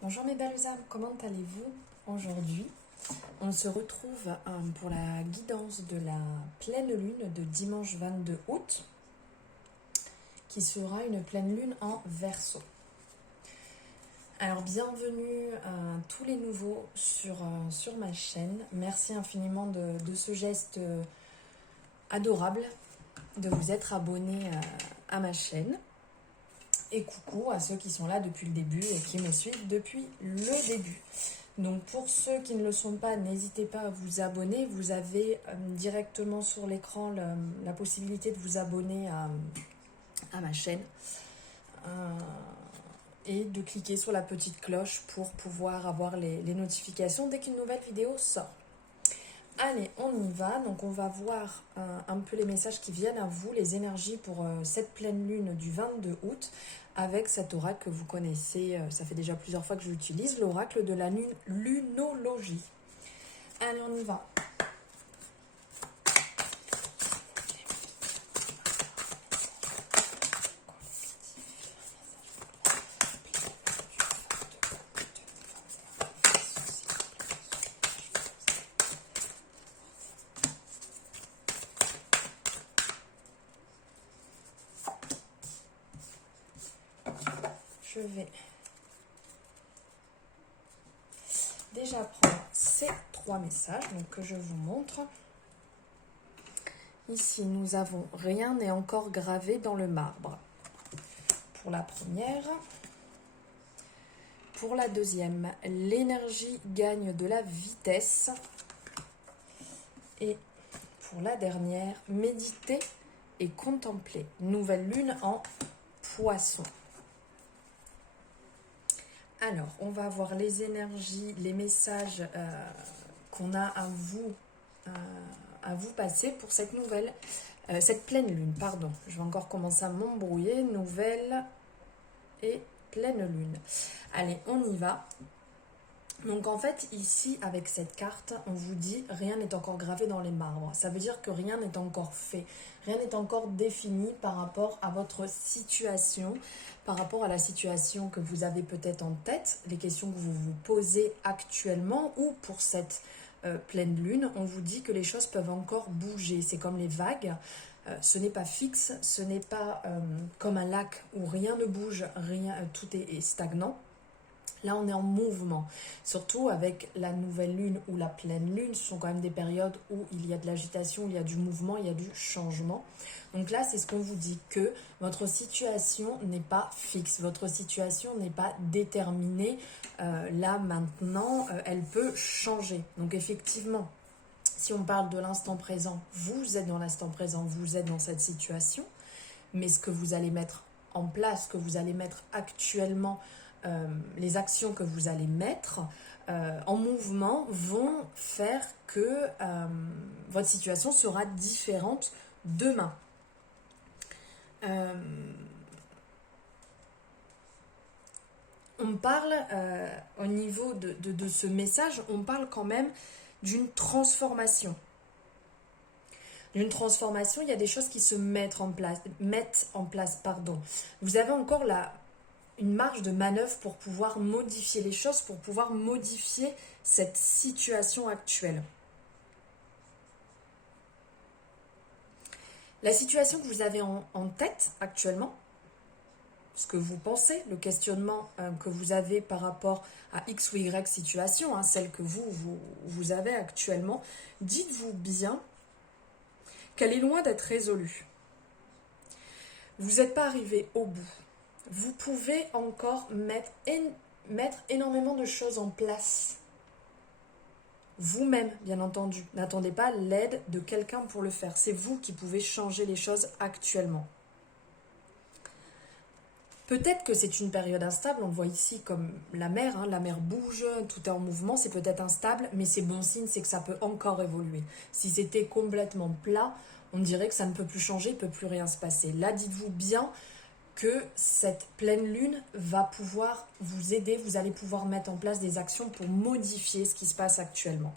Bonjour mes belles âmes, comment allez-vous aujourd'hui? On se retrouve pour la guidance de la pleine lune de dimanche 22 août, qui sera une pleine lune en Verseau. Alors bienvenue à tous les nouveaux sur ma chaîne. Merci infiniment de ce geste adorable, de vous être abonné à ma chaîne. Et coucou à ceux qui sont là depuis le début et qui me suivent depuis le début. Donc pour ceux qui ne le sont pas, n'hésitez pas à vous abonner. Vous avez directement sur l'écran la possibilité de vous abonner à ma chaîne et de cliquer sur la petite cloche pour pouvoir avoir les notifications dès qu'une nouvelle vidéo sort. Allez, on y va. Donc on va voir un peu les messages qui viennent à vous, les énergies pour cette pleine lune du 22 août avec cet oracle que vous connaissez. Ça fait déjà plusieurs fois que je l'utilise, l'oracle de la lunologie. Allez, on y va. Je vais déjà prendre ces trois messages donc, que je vous montre. Ici, nous avons « Rien n'est encore gravé dans le marbre » pour la première. Pour la deuxième, « L'énergie gagne de la vitesse » et pour la dernière, « Méditer et contempler » Nouvelle lune en Poisson. Alors, on va voir les énergies, les messages qu'on a à vous passer pour cette cette pleine lune, pardon. Je vais encore commencer à m'embrouiller. Nouvelle et pleine lune. Allez, on y va. Donc en fait, ici, avec cette carte, on vous dit « Rien n'est encore gravé dans les marbres ». Ça veut dire que rien n'est encore fait. Rien n'est encore défini par rapport à votre situation, par rapport à la situation que vous avez peut-être en tête, les questions que vous vous posez actuellement ou pour cette pleine lune. On vous dit que les choses peuvent encore bouger. C'est comme les vagues. Ce n'est pas fixe, ce n'est pas comme un lac où rien ne bouge, tout est stagnant. Là, on est en mouvement, surtout avec la nouvelle lune ou la pleine lune. Ce sont quand même des périodes où il y a de l'agitation, il y a du mouvement, il y a du changement. Donc là, c'est ce qu'on vous dit, que votre situation n'est pas fixe, votre situation n'est pas déterminée. Là, maintenant, elle peut changer. Donc effectivement, si on parle de l'instant présent, vous êtes dans l'instant présent, vous êtes dans cette situation. Mais ce que vous allez mettre en place, ce que vous allez mettre actuellement, les actions que vous allez mettre en mouvement vont faire que votre situation sera différente demain. On parle, au niveau de ce message, on parle quand même d'une transformation. D'une transformation, il y a des choses qui se mettent en place. Vous avez encore une marge de manœuvre pour pouvoir modifier les choses, pour pouvoir modifier cette situation actuelle. La situation que vous avez en tête actuellement, ce que vous pensez, le questionnement que vous avez par rapport à X ou Y situation, celle que vous avez actuellement, dites-vous bien qu'elle est loin d'être résolue. Vous n'êtes pas arrivé au bout. Vous pouvez encore mettre énormément de choses en place. Vous-même, bien entendu. N'attendez pas l'aide de quelqu'un pour le faire. C'est vous qui pouvez changer les choses actuellement. Peut-être que c'est une période instable, on le voit ici comme la mer, la mer bouge, tout est en mouvement, c'est peut-être instable, mais c'est bon signe, c'est que ça peut encore évoluer. Si c'était complètement plat, on dirait que ça ne peut plus changer, il ne peut plus rien se passer. Là, dites-vous bien que cette pleine lune va pouvoir vous aider, vous allez pouvoir mettre en place des actions pour modifier ce qui se passe actuellement.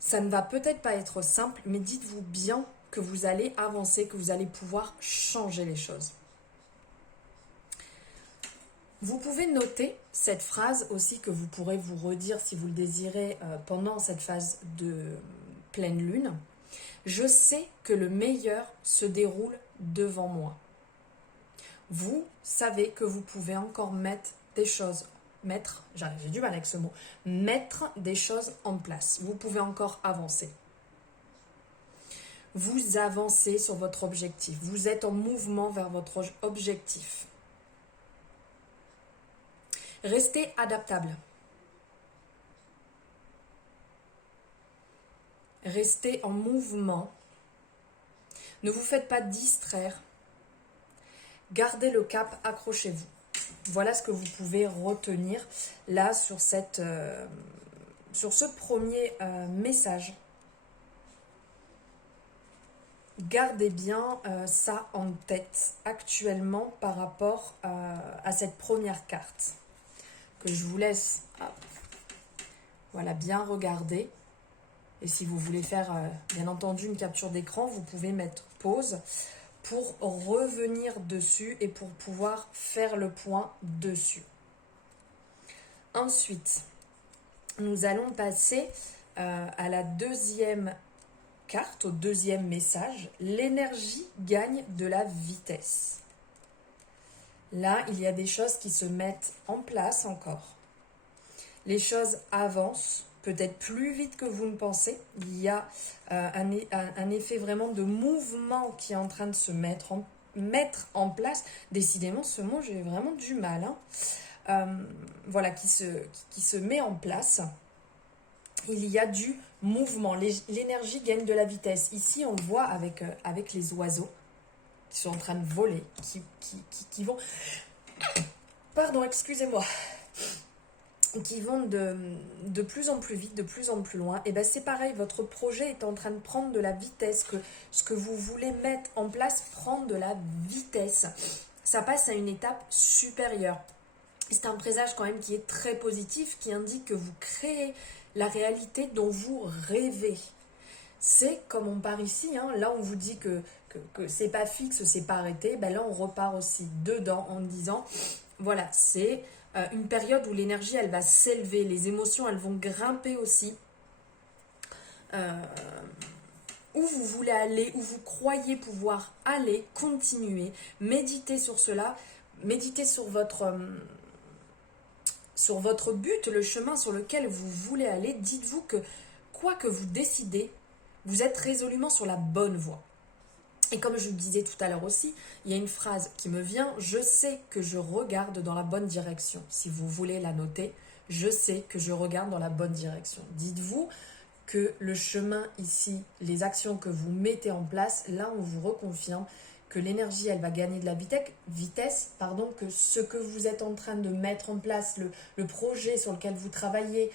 Ça ne va peut-être pas être simple, mais dites-vous bien que vous allez avancer, que vous allez pouvoir changer les choses. Vous pouvez noter cette phrase aussi que vous pourrez vous redire si vous le désirez pendant cette phase de pleine lune. Je sais que le meilleur se déroule devant moi. Vous savez que vous pouvez encore mettre des choses, j'ai du mal avec ce mot, mettre des choses en place. Vous pouvez encore avancer. Vous avancez sur votre objectif. Vous êtes en mouvement vers votre objectif. Restez adaptable. Restez en mouvement. Ne vous faites pas distraire. Gardez le cap, accrochez-vous. Voilà ce que vous pouvez retenir là sur ce premier message. Gardez bien ça en tête actuellement par rapport à cette première carte que je vous laisse voilà, bien regarder. Et si vous voulez faire bien entendu une capture d'écran, vous pouvez mettre pause pour revenir dessus et pour pouvoir faire le point dessus. Ensuite, nous allons passer à la deuxième carte, au deuxième message. L'énergie gagne de la vitesse. Là, il y a des choses qui se mettent en place encore. Les choses avancent, peut-être plus vite que vous ne pensez. Il y a un effet vraiment de mouvement qui est en train de se mettre en place. Décidément, ce mot, j'ai vraiment du mal. Voilà, qui se met en place. Il y a du mouvement. L'énergie gagne de la vitesse. Ici, on voit avec les oiseaux qui sont en train de voler, qui vont... Pardon, excusez-moi. Qui vont de plus en plus vite, de plus en plus loin. Et bien c'est pareil, votre projet est en train de prendre de la vitesse, que ce que vous voulez mettre en place prend de la vitesse. Ça passe à une étape supérieure. C'est un présage quand même qui est très positif, qui indique que vous créez la réalité dont vous rêvez. C'est comme on part ici, là on vous dit que c'est pas fixe, c'est pas arrêté, ben là on repart aussi dedans en disant, voilà, c'est une période où l'énergie elle va s'élever, les émotions elles vont grimper aussi. Où vous voulez aller, où vous croyez pouvoir aller, continuez, méditez sur cela, méditez sur votre but, le chemin sur lequel vous voulez aller. Dites-vous que quoi que vous décidez, vous êtes résolument sur la bonne voie. Et comme je vous disais tout à l'heure aussi, il y a une phrase qui me vient, je sais que je regarde dans la bonne direction. Si vous voulez la noter, je sais que je regarde dans la bonne direction. Dites-vous que le chemin ici, les actions que vous mettez en place, là on vous reconfirme que l'énergie elle va gagner de la vitesse, que ce que vous êtes en train de mettre en place, le projet sur lequel vous travaillez,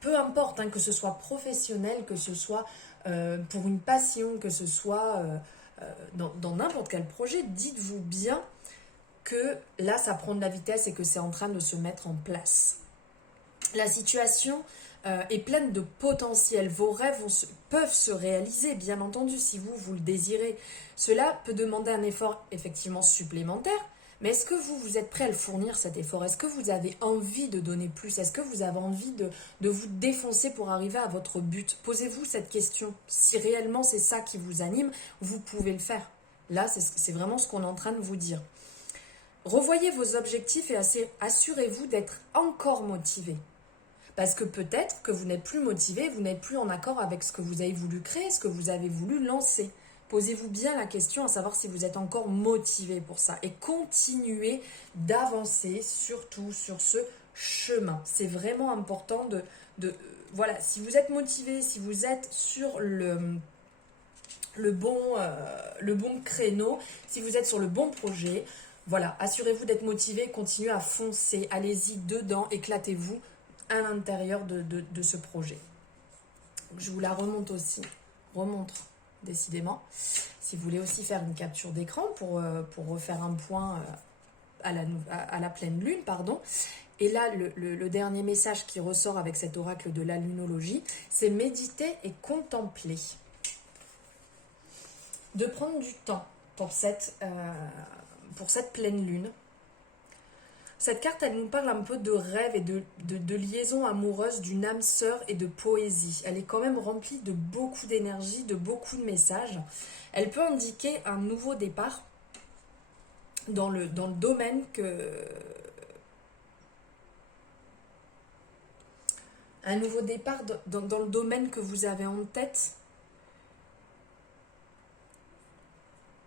peu importe, que ce soit professionnel, que ce soit pour une passion, que ce soit dans n'importe quel projet, dites-vous bien que là ça prend de la vitesse et que c'est en train de se mettre en place. La situation est pleine de potentiel. Vos rêves peuvent se réaliser, bien entendu, si vous le désirez. Cela peut demander un effort effectivement supplémentaire, mais est-ce que vous êtes prêt à le fournir, cet effort? Est-ce que vous avez envie de donner plus? Est-ce que vous avez envie de vous défoncer pour arriver à votre but? Posez-vous cette question. Si réellement c'est ça qui vous anime, vous pouvez le faire. Là, c'est vraiment ce qu'on est en train de vous dire. Revoyez vos objectifs et assurez-vous d'être encore motivé. Parce que peut-être que vous n'êtes plus motivé, vous n'êtes plus en accord avec ce que vous avez voulu créer, ce que vous avez voulu lancer. Posez-vous bien la question à savoir si vous êtes encore motivé pour ça. Et continuez d'avancer surtout sur ce chemin. C'est vraiment important voilà, si vous êtes motivé, si vous êtes sur le bon créneau, si vous êtes sur le bon projet, voilà, assurez-vous d'être motivé, continuez à foncer, allez-y dedans, éclatez-vous à l'intérieur de ce projet. Je vous la remonte décidément. Si vous voulez aussi faire une capture d'écran pour refaire un point à la pleine lune, pardon. Et là, le dernier message qui ressort avec cet oracle de la lunologie, c'est méditer et contempler. De prendre du temps pour cette pleine lune, Cette carte, elle nous parle un peu de rêve et de liaison amoureuse, d'une âme sœur et de poésie. Elle est quand même remplie de beaucoup d'énergie, de beaucoup de messages. Elle peut indiquer un nouveau départ dans le domaine que... Un nouveau départ dans le domaine que vous avez en tête.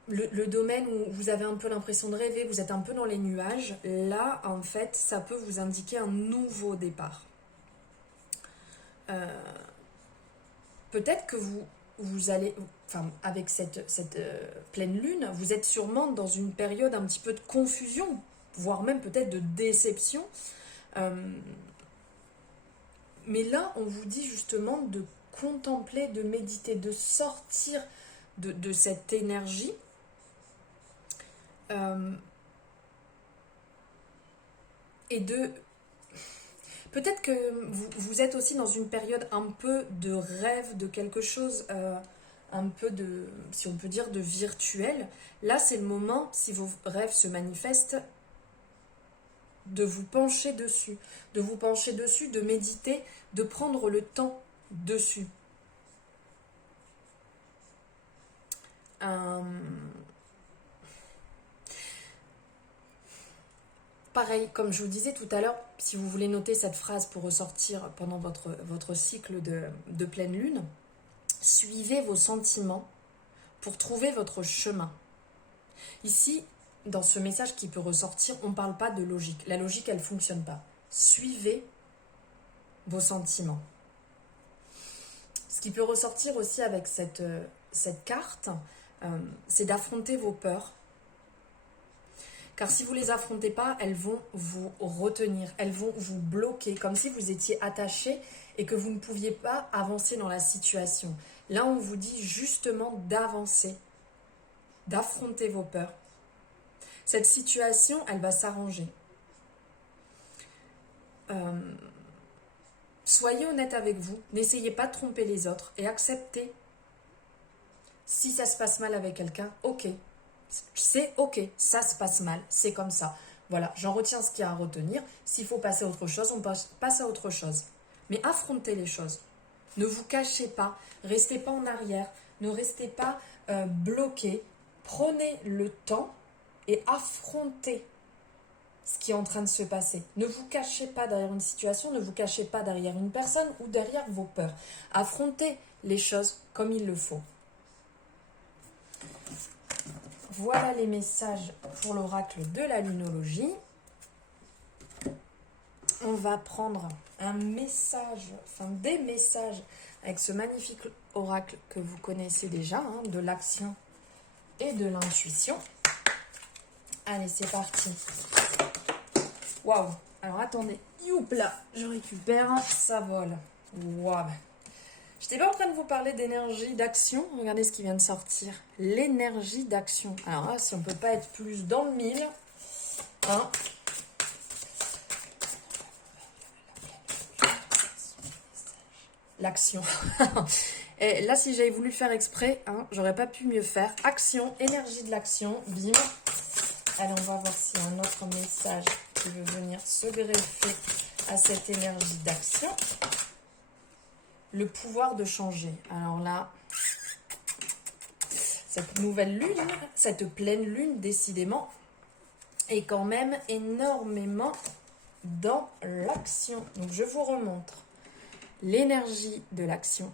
Le domaine où vous avez un peu l'impression de rêver, vous êtes un peu dans les nuages, là, en fait, ça peut vous indiquer un nouveau départ. Peut-être que vous allez, enfin, avec cette pleine lune, vous êtes sûrement dans une période un petit peu de confusion, voire même peut-être de déception. Mais là, on vous dit justement de contempler, de méditer, de sortir de cette énergie. Et de... Peut-être que vous êtes aussi dans une période un peu de rêve, de quelque chose, un peu de, si on peut dire, de virtuel. Là, c'est le moment, si vos rêves se manifestent, de vous pencher dessus. De vous pencher dessus, de méditer, de prendre le temps dessus. Pareil, comme je vous disais tout à l'heure, si vous voulez noter cette phrase pour ressortir pendant votre cycle de pleine lune, suivez vos sentiments pour trouver votre chemin. Ici, dans ce message qui peut ressortir, on ne parle pas de logique. La logique, elle ne fonctionne pas. Suivez vos sentiments. Ce qui peut ressortir aussi avec cette carte, c'est d'affronter vos peurs. Car si vous ne les affrontez pas, elles vont vous retenir, elles vont vous bloquer, comme si vous étiez attaché et que vous ne pouviez pas avancer dans la situation. Là, on vous dit justement d'avancer, d'affronter vos peurs. Cette situation, elle va s'arranger. Soyez honnête avec vous, n'essayez pas de tromper les autres et acceptez. Si ça se passe mal avec quelqu'un, ok. C'est ok, ça se passe mal, c'est comme ça. Voilà, j'en retiens ce qu'il y a à retenir. S'il faut passer à autre chose, on passe à autre chose. Mais affrontez les choses. Ne vous cachez pas, restez pas en arrière, ne restez pas bloqués. Prenez le temps et affrontez ce qui est en train de se passer. Ne vous cachez pas derrière une situation, ne vous cachez pas derrière une personne ou derrière vos peurs. Affrontez les choses comme il le faut. Voilà les messages pour l'oracle de la lunologie. On va prendre un message, enfin des messages avec ce magnifique oracle que vous connaissez déjà, hein, de l'action et de l'intuition. Allez, c'est parti. Waouh! Alors attendez, youpla, je récupère, ça vole. Waouh! Je n'étais pas en train de vous parler d'énergie d'action. Regardez ce qui vient de sortir. L'énergie d'action. Alors là, si on ne peut pas être plus dans le mille. Hein. L'action. Et là, si j'avais voulu faire exprès, hein, j'aurais pas pu mieux faire. Action, énergie de l'action. Bim. Allez, on va voir s'il y a un autre message qui veut venir se greffer à cette énergie d'action. Le pouvoir de changer. Alors là, cette nouvelle lune, cette pleine lune, décidément, est quand même énormément dans l'action. Donc, je vous remontre l'énergie de l'action.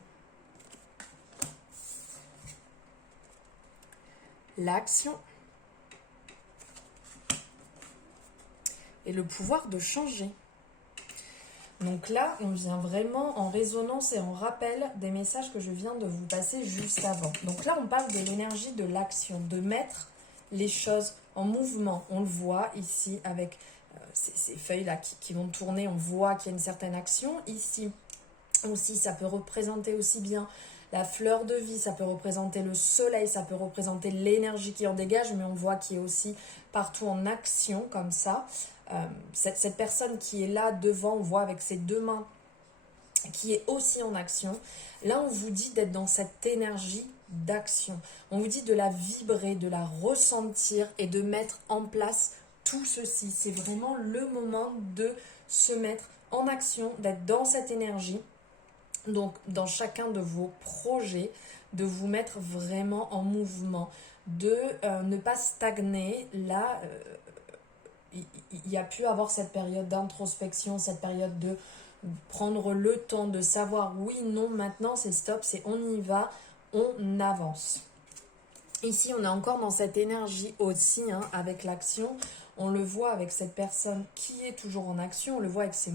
L'action. Et le pouvoir de changer. Donc là, on vient vraiment en résonance et en rappel des messages que je viens de vous passer juste avant. Donc là, on parle de l'énergie de l'action, de mettre les choses en mouvement. On le voit ici avec ces feuilles-là qui vont tourner. On voit qu'il y a une certaine action. Ici aussi, ça peut représenter aussi bien la fleur de vie, ça peut représenter le soleil, ça peut représenter l'énergie qui en dégage, mais on voit qu'il est aussi partout en action comme ça. Cette personne qui est là devant, on voit avec ses deux mains, qui est aussi en action. Là, on vous dit d'être dans cette énergie d'action. On vous dit de la vibrer, de la ressentir et de mettre en place tout ceci. C'est vraiment le moment de se mettre en action, d'être dans cette énergie. Donc, dans chacun de vos projets, de vous mettre vraiment en mouvement, de ne pas stagner. Là, il y a pu avoir cette période d'introspection, cette période de prendre le temps de savoir oui, non, maintenant c'est stop, c'est on y va, on avance. Ici, on est encore dans cette énergie aussi, hein, avec l'action. On le voit avec cette personne qui est toujours en action. On le voit avec son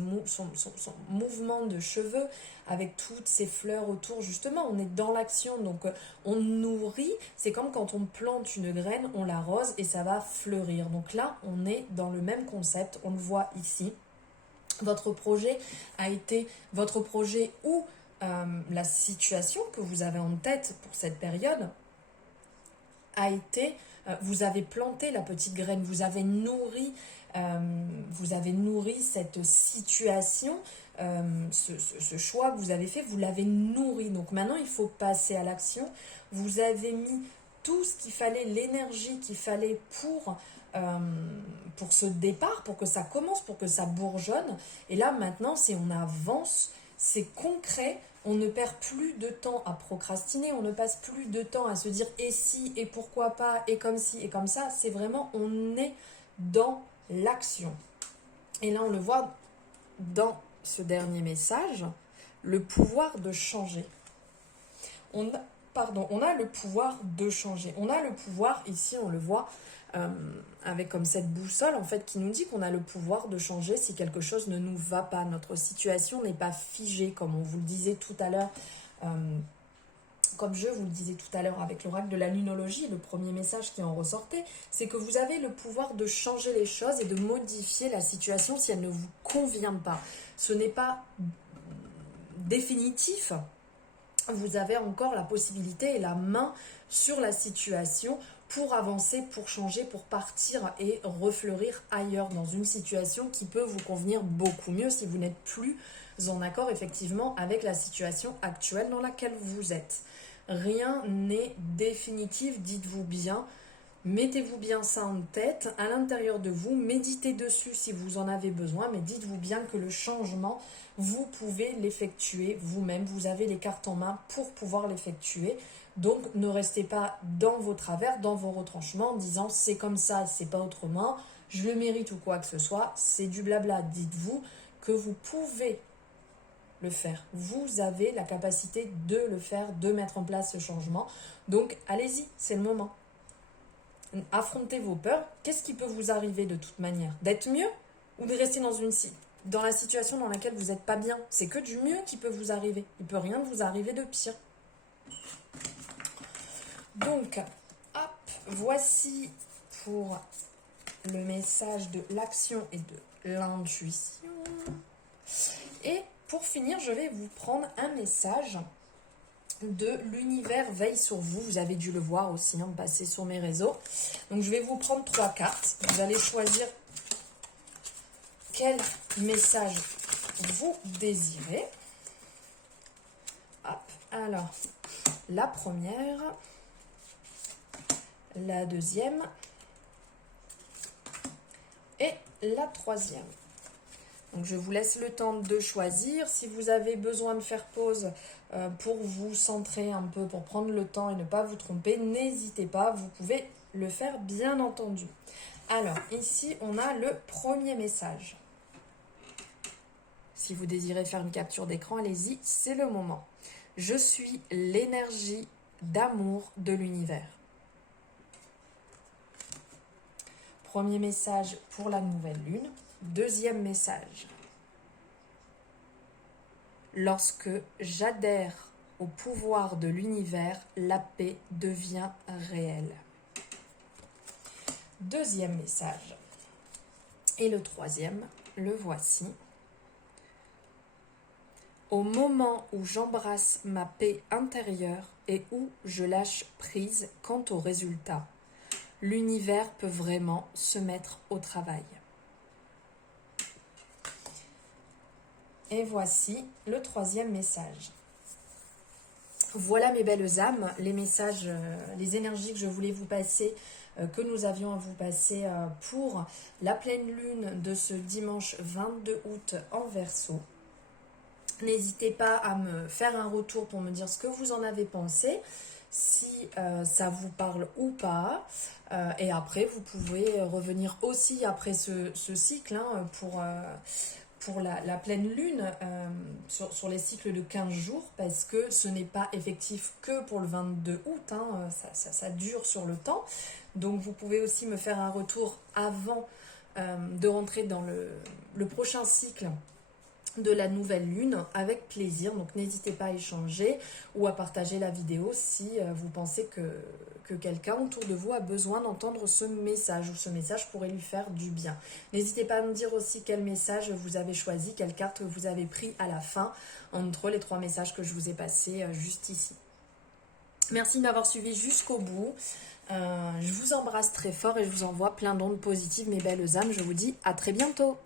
mouvement de cheveux, avec toutes ces fleurs autour. Justement, on est dans l'action, donc on nourrit. C'est comme quand on plante une graine, on l'arrose et ça va fleurir. Donc là, on est dans le même concept. On le voit ici. Votre projet a été votre projet ou la situation que vous avez en tête pour cette période a été, vous avez planté la petite graine, vous avez nourri cette situation, ce choix que vous avez fait, vous l'avez nourri. Donc maintenant, il faut passer à l'action. Vous avez mis tout ce qu'il fallait, l'énergie qu'il fallait pour ce départ, pour que ça commence, pour que ça bourgeonne. Et là, maintenant, on avance, c'est concret. On ne perd plus de temps à procrastiner, on ne passe plus de temps à se dire et si, et pourquoi pas, et comme ci, et comme ça. C'est vraiment, on est dans l'action. Et là, on le voit dans ce dernier message, le pouvoir de changer. On a le pouvoir de changer. On a le pouvoir, ici, on le voit, avec comme cette boussole en fait qui nous dit qu'on a le pouvoir de changer si quelque chose ne nous va pas. Notre situation n'est pas figée comme on vous le disait tout à l'heure, comme je vous le disais tout à l'heure avec l'oracle de la lunologie. Le premier message qui en ressortait, c'est que vous avez le pouvoir de changer les choses et de modifier la situation si elle ne vous convient pas. Ce n'est pas définitif. Vous avez encore la possibilité et la main sur la situation pour avancer, pour changer, pour partir et refleurir ailleurs dans une situation qui peut vous convenir beaucoup mieux si vous n'êtes plus en accord effectivement avec la situation actuelle dans laquelle vous êtes. Rien n'est définitif, dites-vous bien. Mettez-vous bien ça en tête, à l'intérieur de vous, méditez dessus si vous en avez besoin, mais dites-vous bien que le changement, vous pouvez l'effectuer vous-même, vous avez les cartes en main pour pouvoir l'effectuer. Donc ne restez pas dans vos travers, dans vos retranchements, en disant c'est comme ça, c'est pas autrement, je le mérite ou quoi que ce soit, c'est du blabla. Dites-vous que vous pouvez le faire. Vous avez la capacité de le faire, de mettre en place ce changement. Donc allez-y, c'est le moment. Affrontez vos peurs. Qu'est-ce qui peut vous arriver de toute manière? D'être mieux ou de rester dans la situation dans laquelle vous n'êtes pas bien? C'est que du mieux qui peut vous arriver. Il ne peut rien vous arriver de pire. Donc, hop, voici pour le message de l'action et de l'intuition. Et pour finir, je vais vous prendre un message de l'univers veille sur vous. Vous avez dû le voir aussi, hein, passer sur mes réseaux. Donc, je vais vous prendre 3 cartes. Vous allez choisir quel message vous désirez. Hop, alors, la première, la deuxième et la troisième. Donc je vous laisse le temps de choisir. Si vous avez besoin de faire pause pour vous centrer un peu, pour prendre le temps et ne pas vous tromper, n'hésitez pas, vous pouvez le faire bien entendu. Alors ici on a le premier message. Si vous désirez faire une capture d'écran, allez-y, c'est le moment. Je suis l'énergie d'amour de l'univers. Premier message pour la nouvelle lune. Deuxième message. Lorsque j'adhère au pouvoir de l'univers, la paix devient réelle. Deuxième message. Et le troisième, le voici. Au moment où j'embrasse ma paix intérieure et où je lâche prise quant au résultat, l'univers peut vraiment se mettre au travail. Et voici le troisième message. Voilà mes belles âmes, les messages, les énergies que je voulais vous passer que nous avions à vous passer pour la pleine lune de ce dimanche 22 août en Verseau. N'hésitez pas à me faire un retour pour me dire ce que vous en avez pensé, si ça vous parle ou pas. Et après, vous pouvez revenir aussi après ce cycle hein, pour la pleine lune sur les cycles de 15 jours parce que ce n'est pas effectif que pour le 22 août, hein, ça dure sur le temps. Donc vous pouvez aussi me faire un retour avant de rentrer dans le prochain cycle de la nouvelle lune avec plaisir. Donc n'hésitez pas à échanger ou à partager la vidéo si vous pensez que quelqu'un autour de vous a besoin d'entendre ce message ou ce message pourrait lui faire du bien. N'hésitez pas à me dire aussi quel message vous avez choisi, quelle carte vous avez pris à la fin entre les 3 messages que je vous ai passés juste ici. Merci de m'avoir suivi jusqu'au bout. Je vous embrasse très fort et je vous envoie plein d'ondes positives mes belles âmes. Je vous dis à très bientôt.